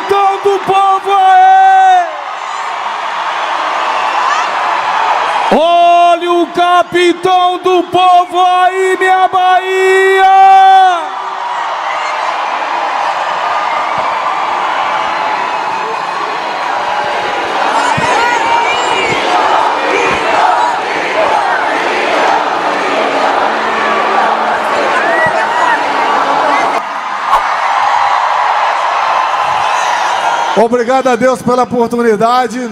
capitão do povo aí! Olha o capitão do povo aí, minha Bahia! Obrigado a Deus pela oportunidade,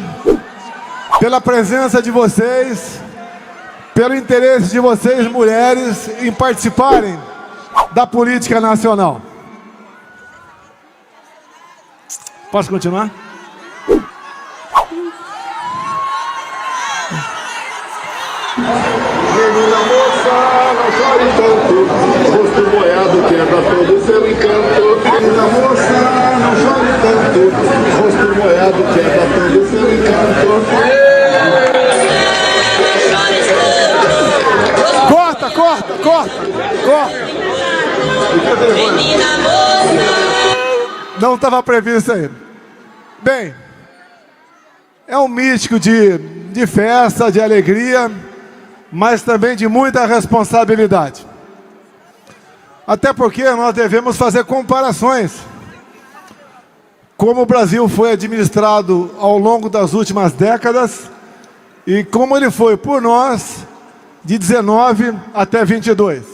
pela presença de vocês, pelo interesse de vocês, mulheres, em participarem da política nacional. Posso continuar? Menina moça, não chore tanto, rosto boiado quebra todo seu encanto. Menina moça, não chore tanto, rosto boiado quebra todo seu encanto. Corta! Menina moça. Não estava previsto aí. Bem, é um místico de festa, de alegria, mas também de muita responsabilidade. Até porque nós devemos fazer comparações. Como o Brasil foi administrado ao longo das últimas décadas e como ele foi por nós de 19 até 22.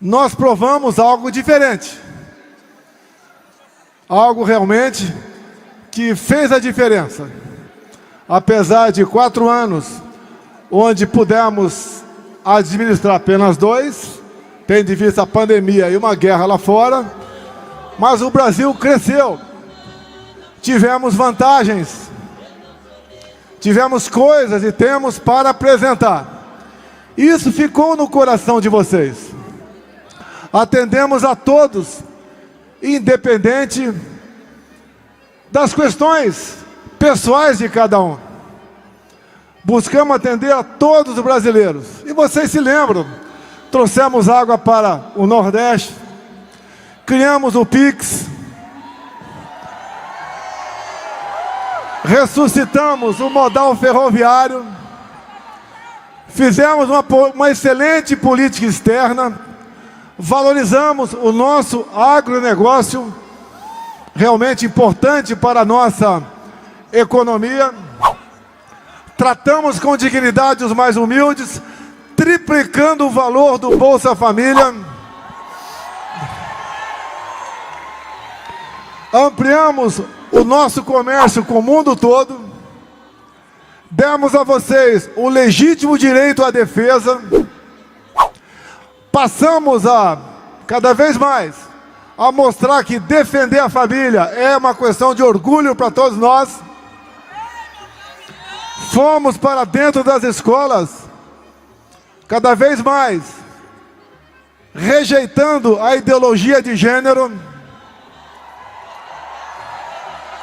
Nós provamos algo diferente. Algo realmente que fez a diferença. Apesar de 4 anos onde pudemos administrar apenas 2, tendo em vista a pandemia e uma guerra lá fora, mas o Brasil cresceu, tivemos vantagens, tivemos coisas e temos para apresentar. Isso ficou no coração de vocês. Atendemos a todos, independente das questões pessoais de cada um. Buscamos atender a todos os brasileiros. E vocês se lembram, trouxemos água para o Nordeste, criamos o PIX, ressuscitamos o modal ferroviário, fizemos uma excelente política externa, valorizamos o nosso agronegócio, realmente importante para a nossa economia, tratamos com dignidade os mais humildes, triplicando o valor do Bolsa Família, ampliamos o nosso comércio com o mundo todo, demos a vocês o legítimo direito à defesa, passamos a, cada vez mais, a mostrar que defender a família é uma questão de orgulho para todos nós. Fomos para dentro das escolas, cada vez mais, rejeitando a ideologia de gênero.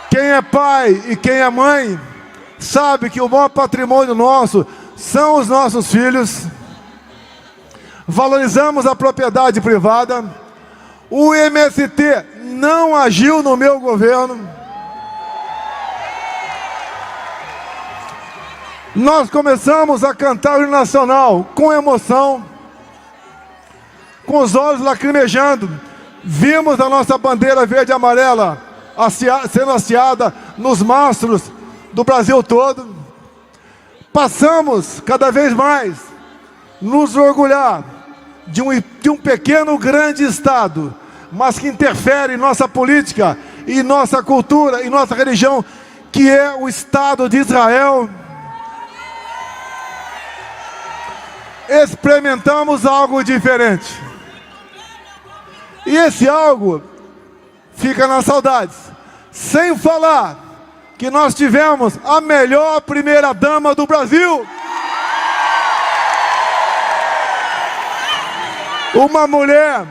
Quem é pai e quem é mãe, sabe que o maior patrimônio nosso são os nossos filhos. Valorizamos a propriedade privada. O MST não agiu no meu governo. Nós começamos a cantar o hino nacional com emoção, com os olhos lacrimejando. Vimos a nossa bandeira verde e amarela sendo hasteada nos mastros do Brasil todo. Passamos cada vez mais nos orgulhar de um pequeno grande Estado, mas que interfere em nossa política, em nossa cultura, em nossa religião, que é o Estado de Israel. Experimentamos algo diferente. E esse algo fica nas saudades. Sem falar que nós tivemos a melhor primeira-dama do Brasil. Uma mulher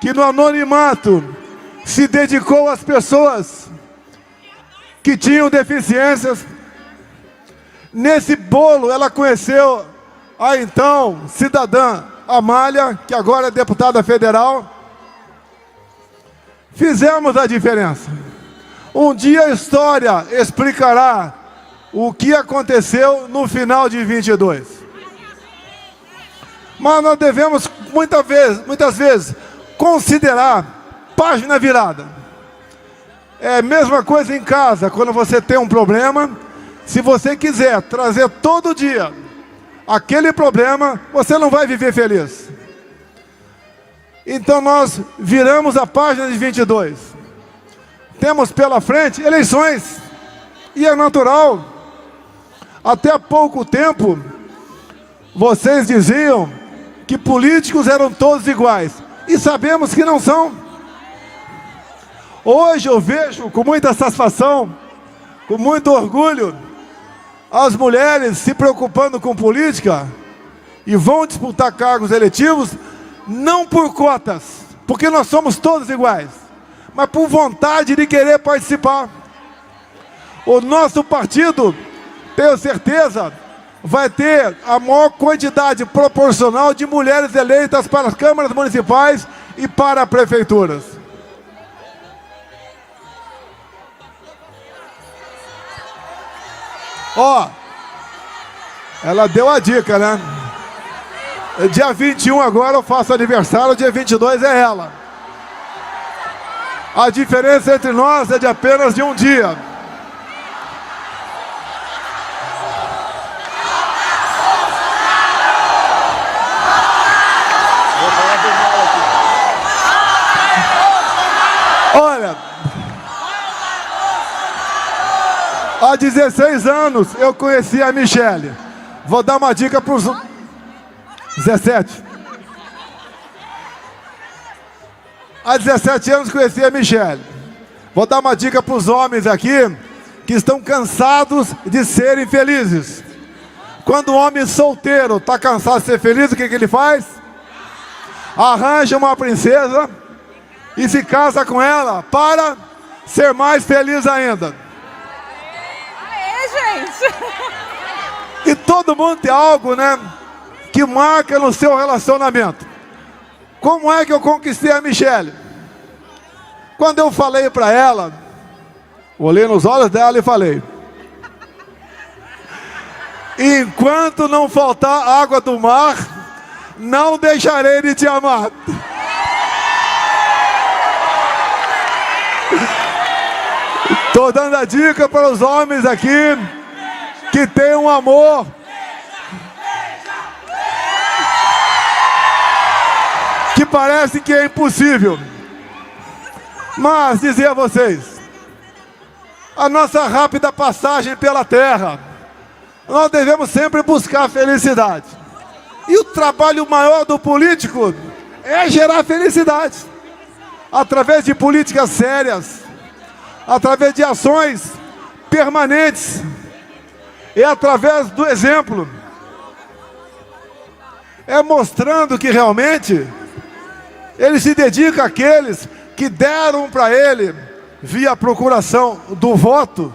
que no anonimato se dedicou às pessoas que tinham deficiências. Nesse bolo ela conheceu a então cidadã Amália, que agora é deputada federal. fizemos a diferença. Um dia a história explicará o que aconteceu no final de 22. Mas nós devemos muitas vezes considerar página virada. É a mesma coisa em casa, quando você tem um problema, se você quiser trazer todo dia aquele problema, você não vai viver feliz. Então nós viramos a página de 22. Temos pela frente eleições, e é natural. Até há pouco tempo, vocês diziam que políticos eram todos iguais, e sabemos que não são. Hoje eu vejo com muita satisfação, com muito orgulho, as mulheres se preocupando com política e vão disputar cargos eletivos, não por cotas, porque nós somos todos iguais, mas por vontade de querer participar. O nosso partido, tenho certeza, vai ter a maior quantidade proporcional de mulheres eleitas para as câmaras municipais e para prefeituras. Ó, ela deu a dica, né? Dia 21 agora eu faço aniversário, dia 22 é ela. A diferença entre nós é de apenas de um dia. Olha, há 16 anos eu conheci a Michele. Vou dar uma dica para os 17. Há 17 anos conheci a Michele. Vou dar uma dica para os homens aqui que estão cansados de serem felizes. Quando o homem solteiro está cansado de ser feliz, o que ele faz? Arranja uma princesa e se casa com ela para ser mais feliz ainda. Aê, gente! E todo mundo tem algo, né, que marca no seu relacionamento. Como é que eu conquistei a Michele? Quando eu falei para ela, olhei nos olhos dela e falei: enquanto não faltar água do mar, não deixarei de te amar. Estou dando a dica para os homens aqui que têm um amor que parece que é impossível. Mas dizer a vocês, a nossa rápida passagem pela terra, nós devemos sempre buscar felicidade. E o trabalho maior do político é gerar felicidade, através de políticas sérias, através de ações permanentes, e através do exemplo. É mostrando que realmente ele se dedica àqueles que deram para ele, via procuração do voto,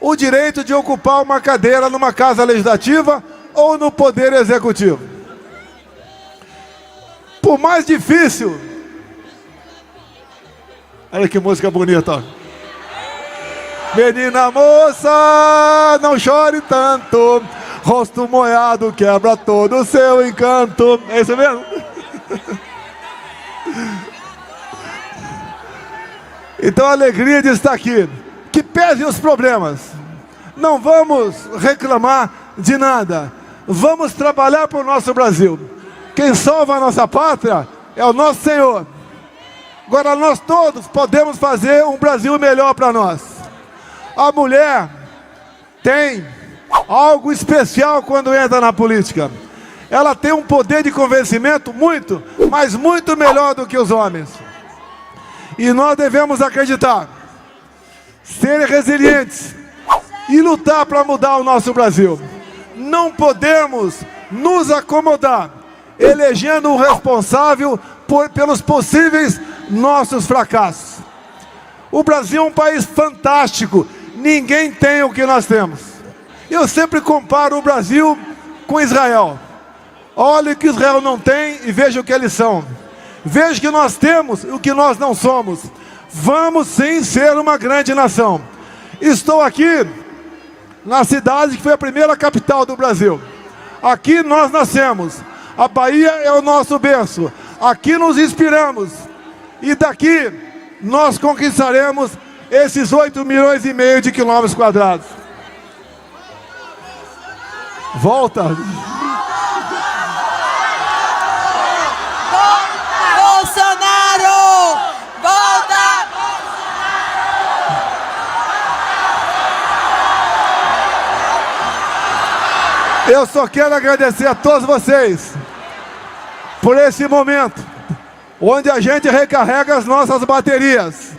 o direito de ocupar uma cadeira numa casa legislativa ou no poder executivo. Por mais difícil, olha que música bonita, ó. Menina moça, não chore tanto, rosto molhado quebra todo o seu encanto. É isso mesmo? Então a alegria de estar aqui, que pese os problemas, não vamos reclamar de nada, vamos trabalhar para o nosso Brasil. Quem salva a nossa pátria é o nosso Senhor. Agora nós todos podemos fazer um Brasil melhor para nós. A mulher tem algo especial quando entra na política. Ela tem um poder de convencimento muito, mas muito melhor do que os homens. E nós devemos acreditar, ser resilientes e lutar para mudar o nosso Brasil. Não podemos nos acomodar, elegendo um responsável pelos possíveis nossos fracassos. O Brasil é um país fantástico, ninguém tem o que nós temos. Eu sempre comparo o Brasil com Israel. Olha o que Israel não tem e veja o que eles são. Veja que nós temos o que nós não somos. Vamos sim ser uma grande nação. Estou aqui na cidade que foi a primeira capital do Brasil. Aqui nós nascemos. A Bahia é o nosso berço. Aqui nos inspiramos. E daqui nós conquistaremos esses 8,5 milhões de quilômetros quadrados. Volta. Bolsonaro! Volta! Eu só quero agradecer a todos vocês por esse momento, onde a gente recarrega as nossas baterias,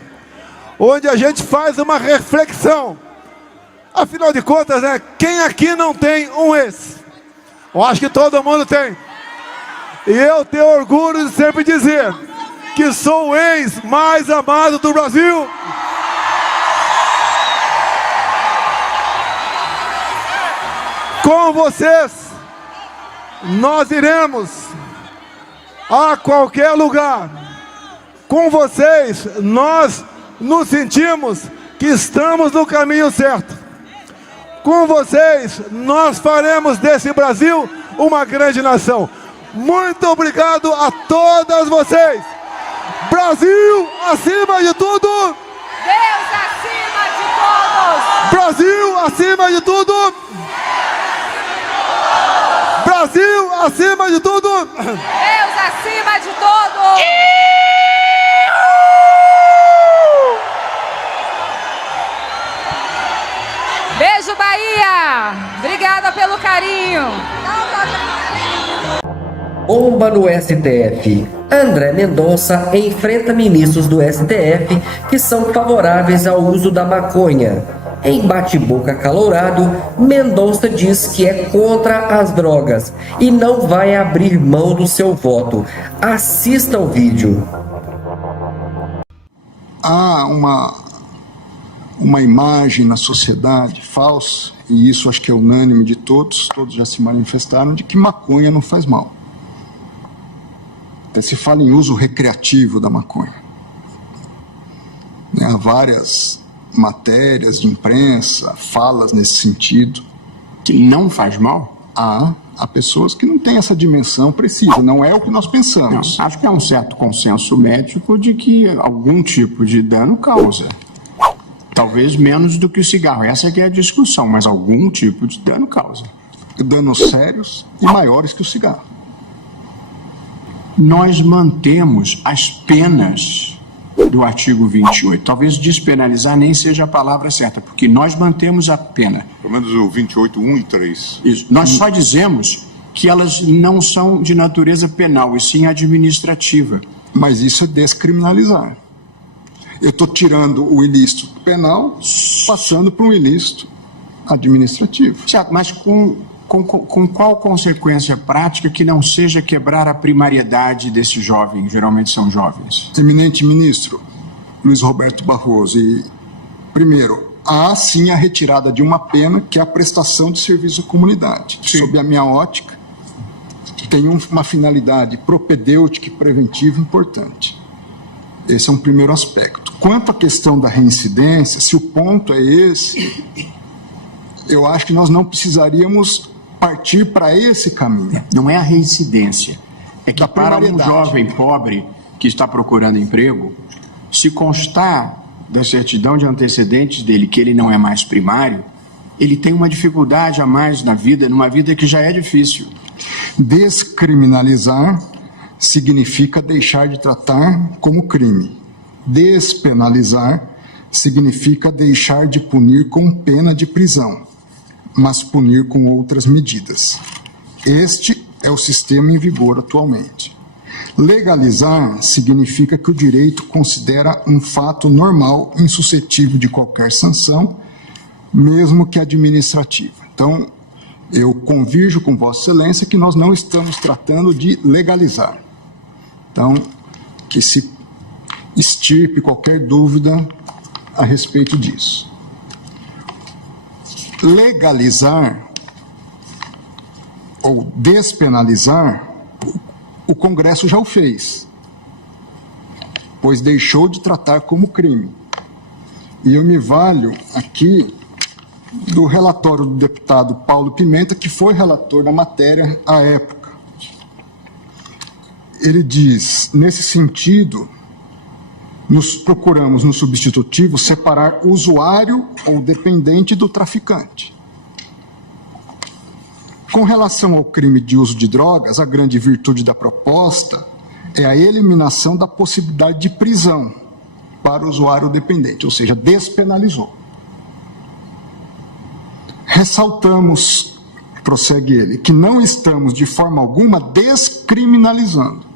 onde a gente faz uma reflexão. Afinal de contas, né, quem aqui não tem um ex? Eu acho que todo mundo tem. E eu tenho orgulho de sempre dizer que sou o ex mais amado do Brasil. Com vocês, nós iremos a qualquer lugar. Com vocês, nós nos sentimos que estamos no caminho certo. Com vocês, nós faremos desse Brasil uma grande nação. Muito obrigado a todas vocês. Brasil acima de tudo. Deus acima de todos! Brasil acima de tudo. Brasil acima de tudo. Deus acima de todos! Beijo, Bahia! Obrigada pelo carinho! Bomba no STF. André Mendonça enfrenta ministros do STF que são favoráveis ao uso da maconha. Em bate-boca acalorado, Mendonça diz que é contra as drogas e não vai abrir mão do seu voto. Assista o vídeo. Há uma imagem na sociedade falsa, e isso acho que é unânime de todos já se manifestaram, de que maconha não faz mal. Até se fala em uso recreativo da maconha. Há várias matérias de imprensa, falas nesse sentido. Que não faz mal? Há pessoas que não têm essa dimensão precisa, não é o que nós pensamos. Não, acho que há um certo consenso médico de que algum tipo de dano causa. Talvez menos do que o cigarro, essa que é a discussão, mas algum tipo de dano causa. Danos sérios e maiores que o cigarro. Nós mantemos as penas do artigo 28. Talvez despenalizar nem seja a palavra certa, porque nós mantemos a pena. Pelo menos o 28, 1 e 3. Isso. Nós só dizemos que elas não são de natureza penal, e sim administrativa. Mas isso é descriminalizar. Eu estou tirando o ilícito penal, passando para um ilícito administrativo. Certo, mas com qual consequência prática que não seja quebrar a primariedade desse jovem? Geralmente são jovens. Eminente ministro Luiz Roberto Barroso, primeiro, há sim a retirada de uma pena, que é a prestação de serviço à comunidade. Sim. Sob a minha ótica, tem uma finalidade propedêutica e preventiva importante. Esse é um primeiro aspecto. Quanto à questão da reincidência, se o ponto é esse, eu acho que nós não precisaríamos partir para esse caminho. Não é a reincidência. É que para um primariedade. jovem pobre que está procurando emprego, se constar da certidão de antecedentes dele que ele não é mais primário, ele tem uma dificuldade a mais na vida, numa vida que já é difícil. Descriminalizar significa deixar de tratar como crime. Despenalizar significa deixar de punir com pena de prisão, mas punir com outras medidas. Este é o sistema em vigor atualmente. Legalizar significa que o direito considera um fato normal, insuscetível de qualquer sanção, mesmo que administrativa. Então, eu convirjo com Vossa Excelência que nós não estamos tratando de legalizar. Então, que se extirpe qualquer dúvida a respeito disso. Legalizar ou despenalizar, o Congresso já o fez. pois deixou de tratar como crime. E eu me valho aqui do relatório do deputado Paulo Pimenta, que foi relator da matéria à época. Ele diz, nesse sentido, nos procuramos no substitutivo separar usuário ou dependente do traficante. Com relação ao crime de uso de drogas, a grande virtude da proposta é a eliminação da possibilidade de prisão para o usuário dependente, ou seja, despenalizou. Ressaltamos, prossegue ele, que não estamos de forma alguma descriminalizando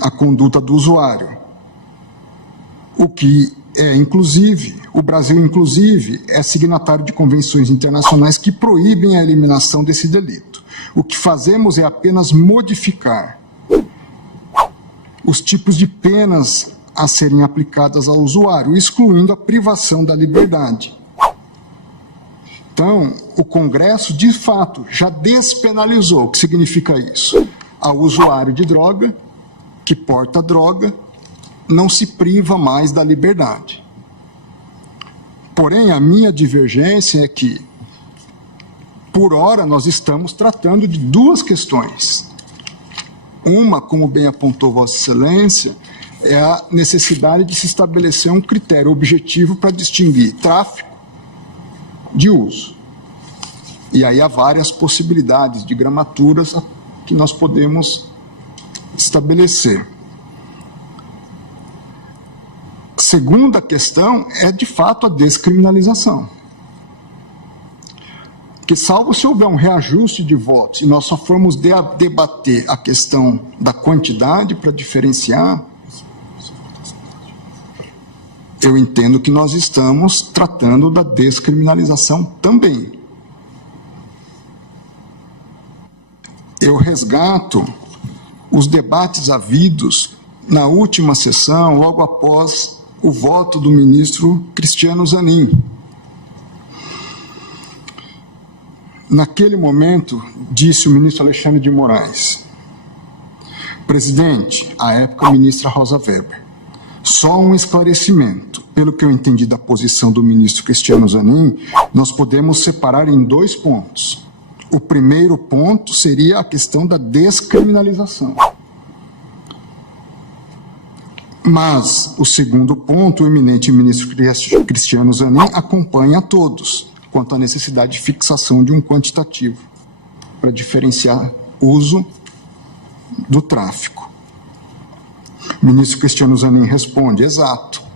a conduta do usuário. O que é, inclusive, o Brasil, inclusive, é signatário de convenções internacionais que proíbem a eliminação desse delito. O que fazemos é apenas modificar os tipos de penas a serem aplicadas ao usuário, excluindo a privação da liberdade. Então, o Congresso, de fato, já despenalizou. O que significa isso? Ao usuário de droga, que porta droga, não se priva mais da liberdade. Porém, a minha divergência é que, por hora, nós estamos tratando de duas questões. Uma, como bem apontou Vossa Excelência, é a necessidade de se estabelecer um critério objetivo para distinguir tráfico de uso. E aí há várias possibilidades de gramaturas que nós podemos estabelecer. Segunda questão é, de fato, a descriminalização. Que, salvo se houver um reajuste de votos e nós só formos debater a questão da quantidade para diferenciar, eu entendo que nós estamos tratando da descriminalização também. Eu resgato os debates havidos na última sessão, logo após o voto do ministro Cristiano Zanin. Naquele momento, disse o ministro Alexandre de Moraes: presidente, à época ministra Rosa Weber, só um esclarecimento. Pelo que eu entendi da posição do ministro Cristiano Zanin, nós podemos separar em dois pontos. O primeiro ponto seria a questão da descriminalização. Mas o segundo ponto, o eminente ministro Cristiano Zanin acompanha a todos quanto à necessidade de fixação de um quantitativo para diferenciar uso do tráfico. O ministro Cristiano Zanin responde: exato.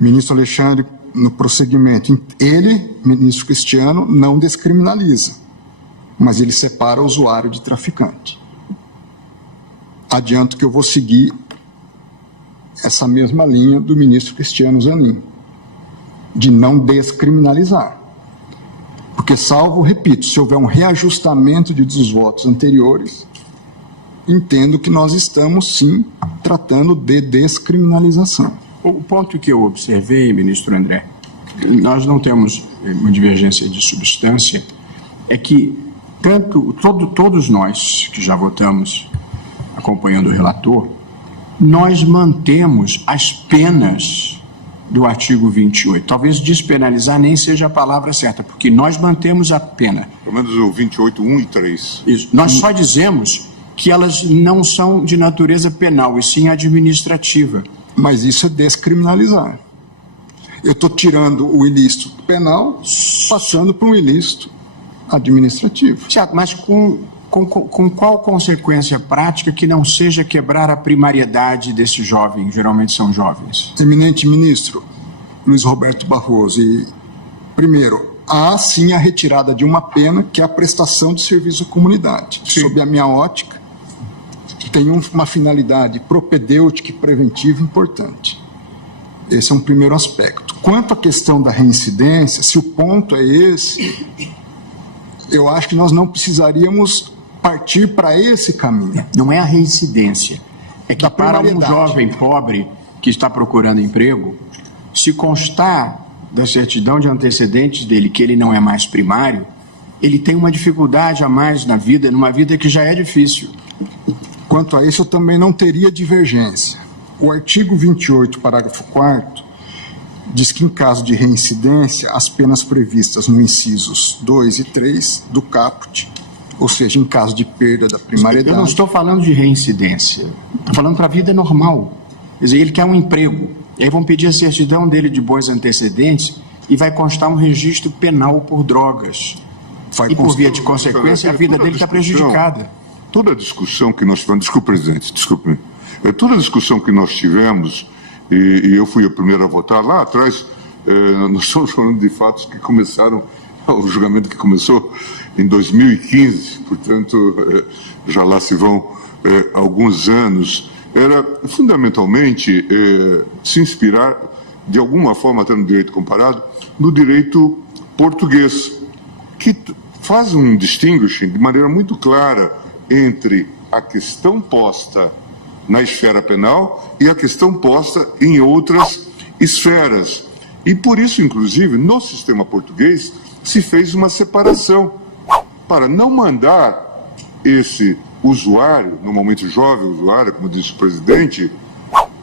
O ministro Alexandre, no prosseguimento, ele, ministro Cristiano, não descriminaliza, mas ele separa o usuário de traficante. Adianto que eu vou seguir essa mesma linha do ministro Cristiano Zanin, de não descriminalizar. Porque, salvo, repito, se houver um reajustamento dos votos anteriores, entendo que nós estamos, sim, tratando de descriminalização. O ponto que eu observei, ministro André, nós não temos uma divergência de substância, é que todos nós que já votamos acompanhando o relator, nós mantemos as penas do artigo 28. Talvez despenalizar nem seja a palavra certa, porque nós mantemos a pena. Pelo menos o 28, 1 e 3. Isso. Nós só dizemos que elas não são de natureza penal, e sim administrativa. Mas isso é descriminalizar. Eu estou tirando o ilícito penal, passando para um ilícito administrativo. Certo, mas com qual consequência prática que não seja quebrar a primariedade desse jovem, geralmente são jovens? Eminente ministro Luiz Roberto Barroso, primeiro, há sim a retirada de uma pena, que é a prestação de serviço à comunidade. Sim. Sob a minha ótica, tem uma finalidade propedêutica e preventiva importante. Esse é um primeiro aspecto. Quanto à questão da reincidência, se o ponto é esse, eu acho que nós não precisaríamos partir para esse caminho. Não é a reincidência. É que para um jovem pobre que está procurando emprego, se constar da certidão de antecedentes dele que ele não é mais primário, ele tem uma dificuldade a mais na vida, numa vida que já é difícil. Quanto a isso, eu também não teria divergência. O artigo 28, parágrafo 4º, diz que em caso de reincidência, as penas previstas no incisos 2 e 3 do caput, ou seja, em caso de perda da primariedade... Eu não estou falando de reincidência, estou falando para a vida normal. Quer dizer, ele quer um emprego, e aí vão pedir a certidão dele de bons antecedentes e vai constar um registro penal por drogas. E por via de consequência, a vida dele está prejudicada. Toda a discussão que nós tivemos... Desculpe, presidente, desculpe. Toda a discussão que nós tivemos, e eu fui o primeiro a votar lá atrás, nós estamos falando de fatos que começaram, o julgamento que começou em 2015, portanto, já lá se vão alguns anos, era fundamentalmente se inspirar, de alguma forma, até no direito comparado, no direito português, que faz um distinguishing de maneira muito clara entre a questão posta na esfera penal e a questão posta em outras esferas. E por isso, inclusive, no sistema português, se fez uma separação para não mandar esse usuário, normalmente jovem usuário, como disse o presidente,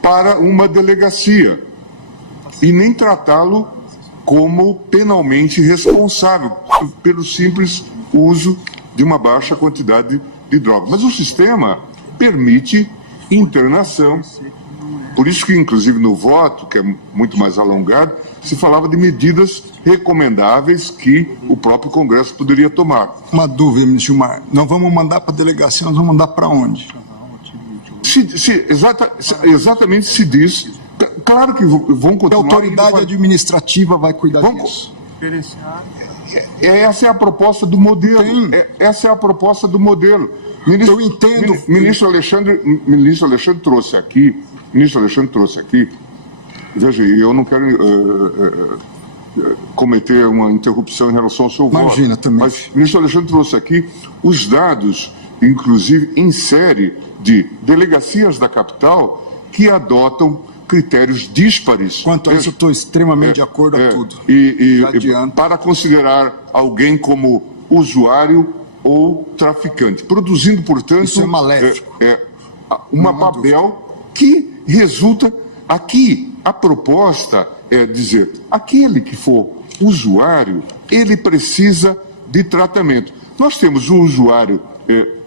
para uma delegacia e nem tratá-lo como penalmente responsável pelo simples uso de uma baixa quantidade de drogas. Mas o sistema permite internação. Por isso que, inclusive, no voto, que é muito mais alongado, se falava de medidas recomendáveis que o próprio Congresso poderia tomar. Uma dúvida, ministro Gilmar. Não vamos mandar para a delegacia, nós vamos mandar para onde? Exatamente se diz. Claro que vão continuar... A autoridade administrativa vai cuidar disso. Essa é a proposta do modelo. Essa é a proposta do modelo. Eu entendo. Ministro Alexandre trouxe aqui. Veja, eu não quero cometer uma interrupção em relação ao seu voto. Imagina, também. Mas o ministro Alexandre trouxe aqui os dados, inclusive em série, de delegacias da capital que adotam critérios díspares. Quanto a isso, eu estou extremamente de acordo a tudo. E para considerar alguém como usuário ou traficante, produzindo, portanto... Isso é maléfico. Uma Babel que resulta... Aqui, a proposta é dizer, aquele que for usuário, ele precisa de tratamento. Nós temos o usuário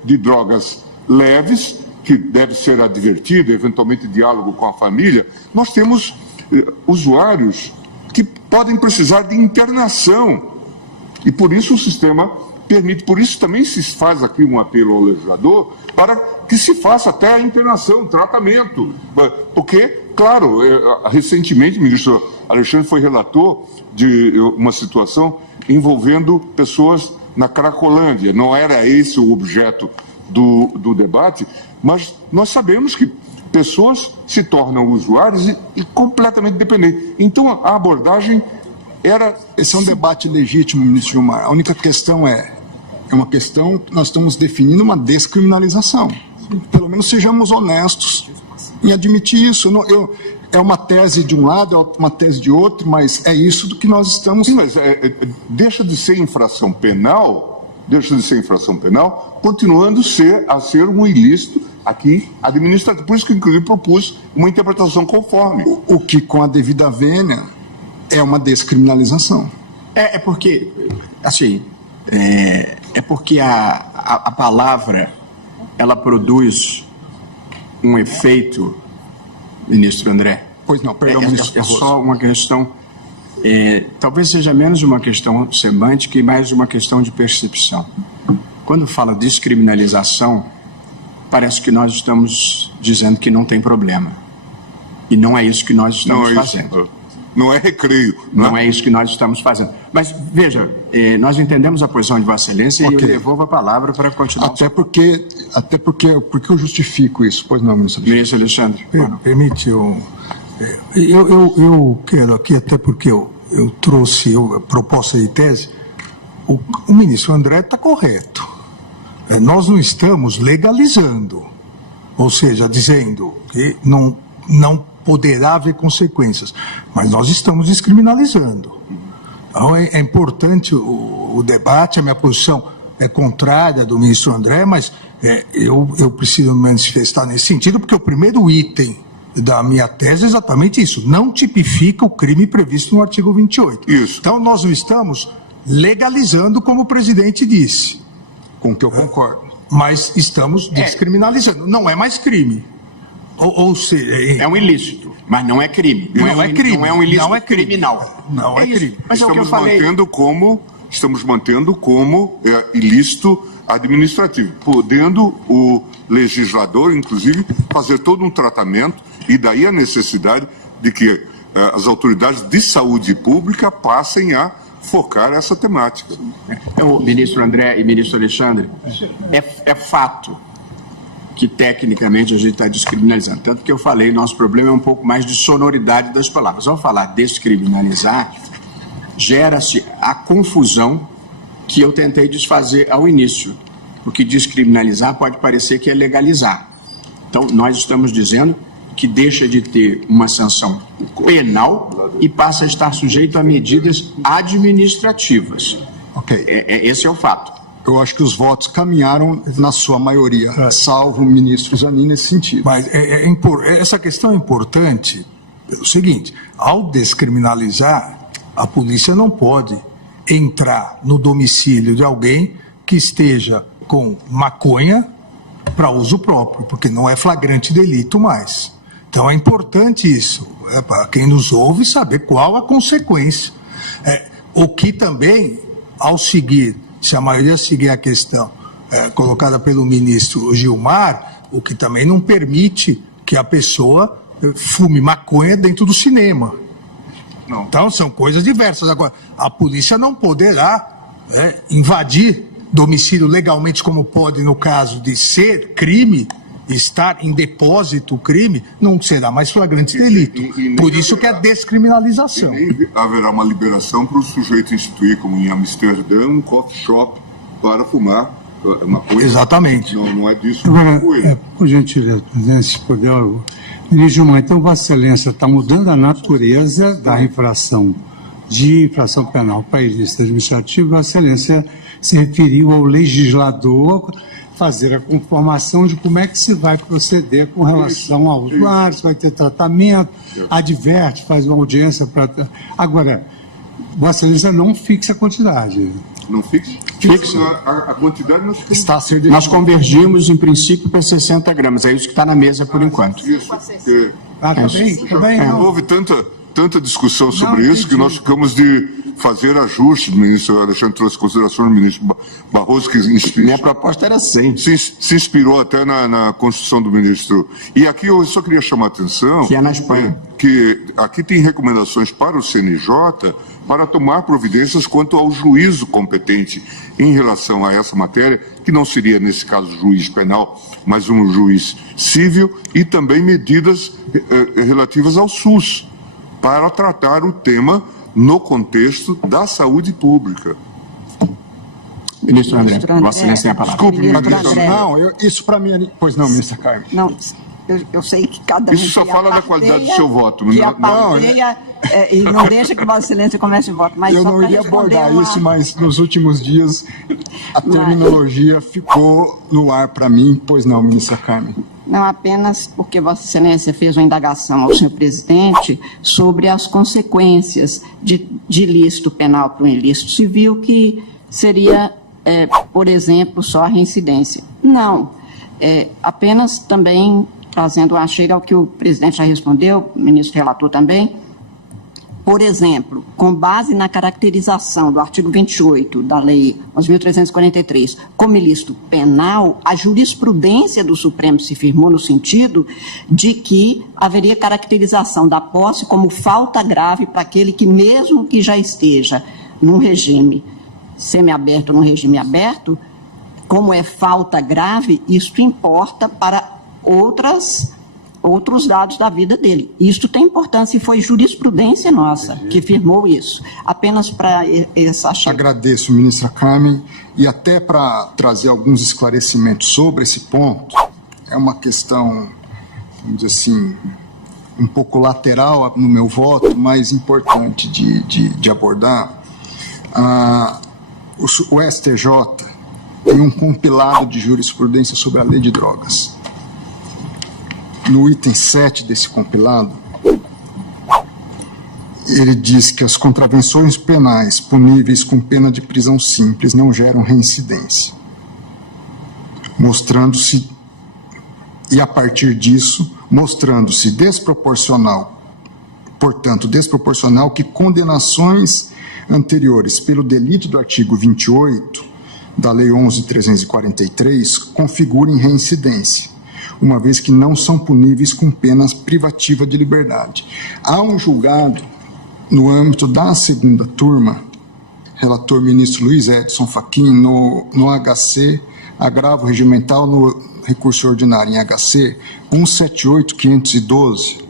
de drogas leves, que deve ser advertido, eventualmente diálogo com a família. Nós temos usuários que podem precisar de internação. E por isso o sistema permite, por isso também se faz aqui um apelo ao legislador para que se faça até a internação, o tratamento. Porque, claro, recentemente o ministro Alexandre foi relator de uma situação envolvendo pessoas na Cracolândia. Não era esse o objeto do debate, mas nós sabemos que pessoas se tornam usuários e completamente dependentes. Então a abordagem era... Esse é um debate legítimo, ministro Gilmar. A única questão é uma questão que nós estamos definindo uma descriminalização. Pelo menos sejamos honestos em admitir isso. É uma tese de um lado, é uma tese de outro, mas é isso do que nós estamos... Sim, mas deixa de ser infração penal, continuando a ser um ilícito aqui administrativo. Por isso que, inclusive, propus uma interpretação conforme. O que, com a devida vênia, é uma descriminalização. É porque, assim, é porque a palavra, ela produz um efeito, ministro André. Pois não, perdão, ministro. É só uma questão, talvez seja menos uma questão semântica e mais uma questão de percepção. Quando fala descriminalização, parece que nós estamos dizendo que não tem problema. E não é isso que nós estamos fazendo. Não é recreio. Não é isso que nós estamos fazendo. Mas, veja, nós entendemos a posição de Vossa Excelência e eu devolvo a palavra para continuar. Até porque eu justifico isso. Pois não, ministro Alexandre. Ministro Alexandre. Permite, eu quero aqui, até porque eu trouxe a proposta de tese, o ministro André está correto. Nós não estamos legalizando, ou seja, dizendo que não poderá haver consequências, mas nós estamos descriminalizando. Então é importante o debate, a minha posição é contrária do ministro André, mas eu preciso me manifestar nesse sentido, porque o primeiro item da minha tese é exatamente isso: não tipifica o crime previsto no artigo 28. Isso. Então nós não estamos legalizando, como o presidente disse, Com que eu concordo. mas estamos descriminalizando. Não é mais crime. Ou seja, É um ilícito, mas não é crime. Não é crime. Não é um ilícito Não é crime. criminal. Não é isso. crime. Mas é o que eu Estamos falei. mantendo como ilícito administrativo, podendo o legislador, inclusive, fazer todo um tratamento, e daí a necessidade de que as autoridades de saúde pública passem a focar essa temática. Ministro André e ministro Alexandre, é fato que tecnicamente a gente está descriminalizando. Tanto que eu falei, nosso problema é um pouco mais de sonoridade das palavras. Ao falar descriminalizar, gera-se a confusão que eu tentei desfazer ao início. Porque descriminalizar pode parecer que é legalizar. Então, nós estamos dizendo que deixa de ter uma sanção penal e passa a estar sujeito a medidas administrativas. Ok. Esse é o fato. Eu acho que os votos caminharam na sua maioria, salvo o ministro Zanin nesse sentido. mas essa questão é importante pelo seguinte: ao descriminalizar, a polícia não pode entrar no domicílio de alguém que esteja com maconha para uso próprio, porque não é flagrante delito mais. Então é importante isso, para quem nos ouve saber qual a consequência. O que também, ao seguir, se a maioria seguir a questão colocada pelo ministro Gilmar, o que também não permite que a pessoa fume maconha dentro do cinema. Não. Então são coisas diversas. Agora, a polícia não poderá invadir domicílio legalmente, como pode no caso de ser crime, estar em depósito crime, não será mais flagrante delito. Por isso que é descriminalização. E nem haverá uma liberação para o sujeito instituir, como em Amsterdã, um coffee shop para fumar maconha. Exatamente. Não é disso. Agora, por gentileza, presidente, se puder, ministro Gilmar, então Vossa Excelência está mudando a natureza da infração de infração penal para ilícito administrativo. Vossa Excelência se referiu ao legislador fazer a conformação de como é que se vai proceder com relação ao usuário, se vai ter tratamento, adverte, faz uma audiência para... Agora, Vossa Excelência não fixa a quantidade. Não fixa? Fixa. A quantidade nós ficamos... Está a ser Nós convergimos, em princípio, para 60 gramas. É isso que está na mesa por enquanto. Isso, porque Tá bem, não. houve tanta discussão sobre isso que nós ficamos de fazer ajustes. O ministro Alexandre trouxe considerações do ministro Barroso, que Minha proposta era 100. se inspirou até na construção do ministro. E aqui eu só queria chamar a atenção... Que é na Espanha. Que aqui tem recomendações para o CNJ para tomar providências quanto ao juízo competente em relação a essa matéria, que não seria, nesse caso, juiz penal, mas um juiz civil, e também medidas relativas ao SUS, para tratar o tema no contexto da saúde pública. Ministro André, Vossa Excelência tem a palavra. Desculpe, Ministro ministro. André. Não, isso para mim... Pois não, ministra Carmen. Não, eu sei que cada um Isso só tem fala a da qualidade do parteia, seu voto. que a Não, parteia, e não deixa que Vossa Excelência comece o voto. Mas Eu só não para iria responder abordar isso, mas nos últimos dias a terminologia ficou no ar para mim. Pois não, ministra Carmen. Não apenas porque Vossa Excelência fez uma indagação ao senhor presidente sobre as consequências de ilícito penal para um ilícito civil, que seria, por exemplo, só a reincidência. Não, apenas também trazendo uma chega ao que o presidente já respondeu, o ministro relator também. Por exemplo, com base na caracterização do artigo 28 da Lei 11.343 como ilícito penal, a jurisprudência do Supremo se firmou no sentido de que haveria caracterização da posse como falta grave para aquele que, mesmo que já esteja num regime semiaberto ou num regime aberto, como é falta grave, isto importa para outros dados da vida dele. Isso tem importância e foi jurisprudência nossa que firmou isso. Apenas para essa chega. Agradeço, ministra Carmen, e até para trazer alguns esclarecimentos sobre esse ponto, é uma questão, vamos dizer assim, um pouco lateral no meu voto, mas importante de abordar. O STJ em um compilado de jurisprudência sobre a lei de drogas. No item 7 desse compilado, ele diz que as contravenções penais puníveis com pena de prisão simples não geram reincidência, mostrando-se, e a partir disso, mostrando-se desproporcional, portanto, desproporcional que condenações anteriores pelo delito do artigo 28 da Lei 11.343 configurem reincidência, uma vez que não são puníveis com penas privativas de liberdade. Há um julgado no âmbito da segunda turma, relator ministro Luiz Edson Fachin, no HC, agravo regimental no recurso ordinário em HC 178.512,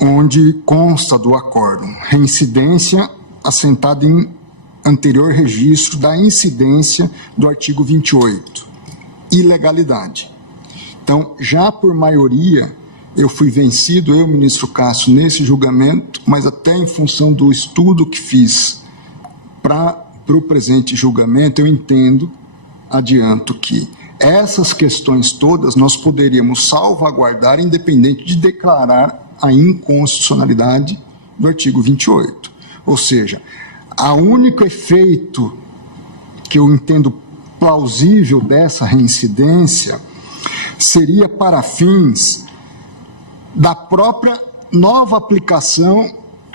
onde consta do acórdão reincidência assentada em anterior registro da incidência do artigo 28, ilegalidade. Então, já por maioria, eu fui vencido, eu, ministro Cássio, nesse julgamento, mas até em função do estudo que fiz para o presente julgamento, eu entendo, adianto que essas questões todas nós poderíamos salvaguardar, independente de declarar a inconstitucionalidade do artigo 28. Ou seja, o único efeito que eu entendo plausível dessa reincidência seria para fins da própria nova aplicação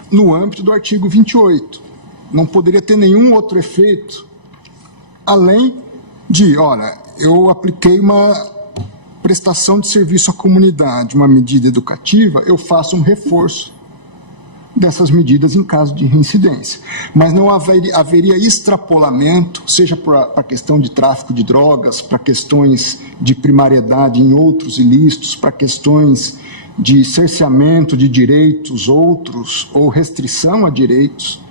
no âmbito do artigo 28. Não poderia ter nenhum outro efeito, além de, olha, eu apliquei uma prestação de serviço à comunidade, uma medida educativa, eu faço um reforço dessas medidas em caso de reincidência. Mas não haveria extrapolamento, seja para a questão de tráfico de drogas, para questões de primariedade em outros ilícitos, para questões de cerceamento de direitos outros ou restrição a direitos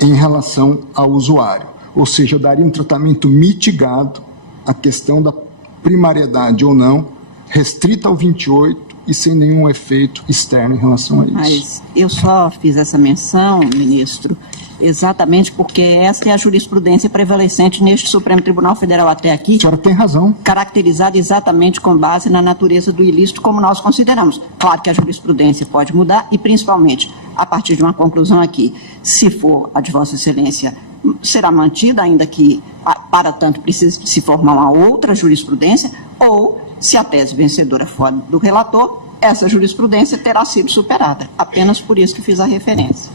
em relação ao usuário. Ou seja, eu daria um tratamento mitigado à questão da primariedade ou não, restrita ao 28 e sem nenhum efeito externo em relação a isso. Mas eu só fiz essa menção, ministro, exatamente porque essa é a jurisprudência prevalecente neste Supremo Tribunal Federal até aqui. A senhora tem razão. Caracterizada exatamente com base na natureza do ilícito, como nós consideramos. Claro que a jurisprudência pode mudar e, principalmente, a partir de uma conclusão aqui, se for a de Vossa Excelência, será mantida, ainda que, para tanto, precise se formar uma outra jurisprudência, ou, se a tese vencedora for do relator, essa jurisprudência terá sido superada. Apenas por isso que fiz a referência.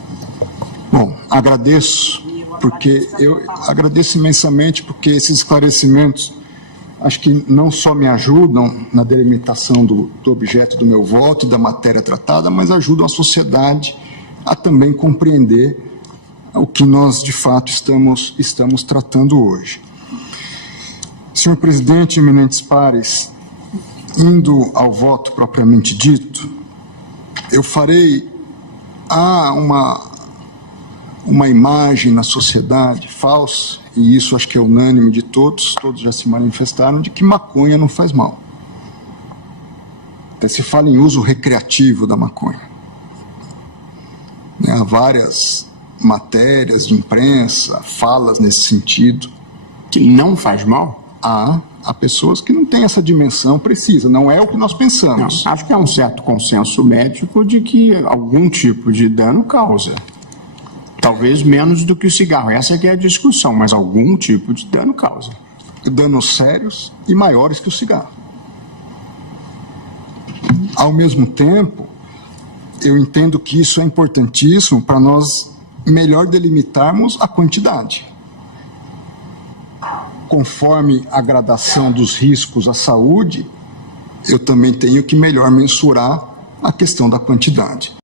Bom, agradeço imensamente, porque esses esclarecimentos acho que não só me ajudam na delimitação do objeto do meu voto e da matéria tratada, mas ajudam a sociedade a também compreender o que nós, de fato, estamos tratando hoje. Senhor presidente, eminentes pares, indo ao voto propriamente dito, eu farei uma imagem na sociedade falsa, e isso acho que é unânime de todos já se manifestaram, de que maconha não faz mal. Até se fala em uso recreativo da maconha. Há várias matérias de imprensa, falas nesse sentido. Que não faz mal? Há pessoas que não têm essa dimensão precisa, não é o que nós pensamos. Não, acho que há um certo consenso médico de que algum tipo de dano causa. Talvez menos do que o cigarro, essa que é a discussão, mas algum tipo de dano causa. Danos sérios e maiores que o cigarro. Ao mesmo tempo, eu entendo que isso é importantíssimo para nós melhor delimitarmos a quantidade. Conforme a gradação dos riscos à saúde, eu também tenho que melhor mensurar a questão da quantidade.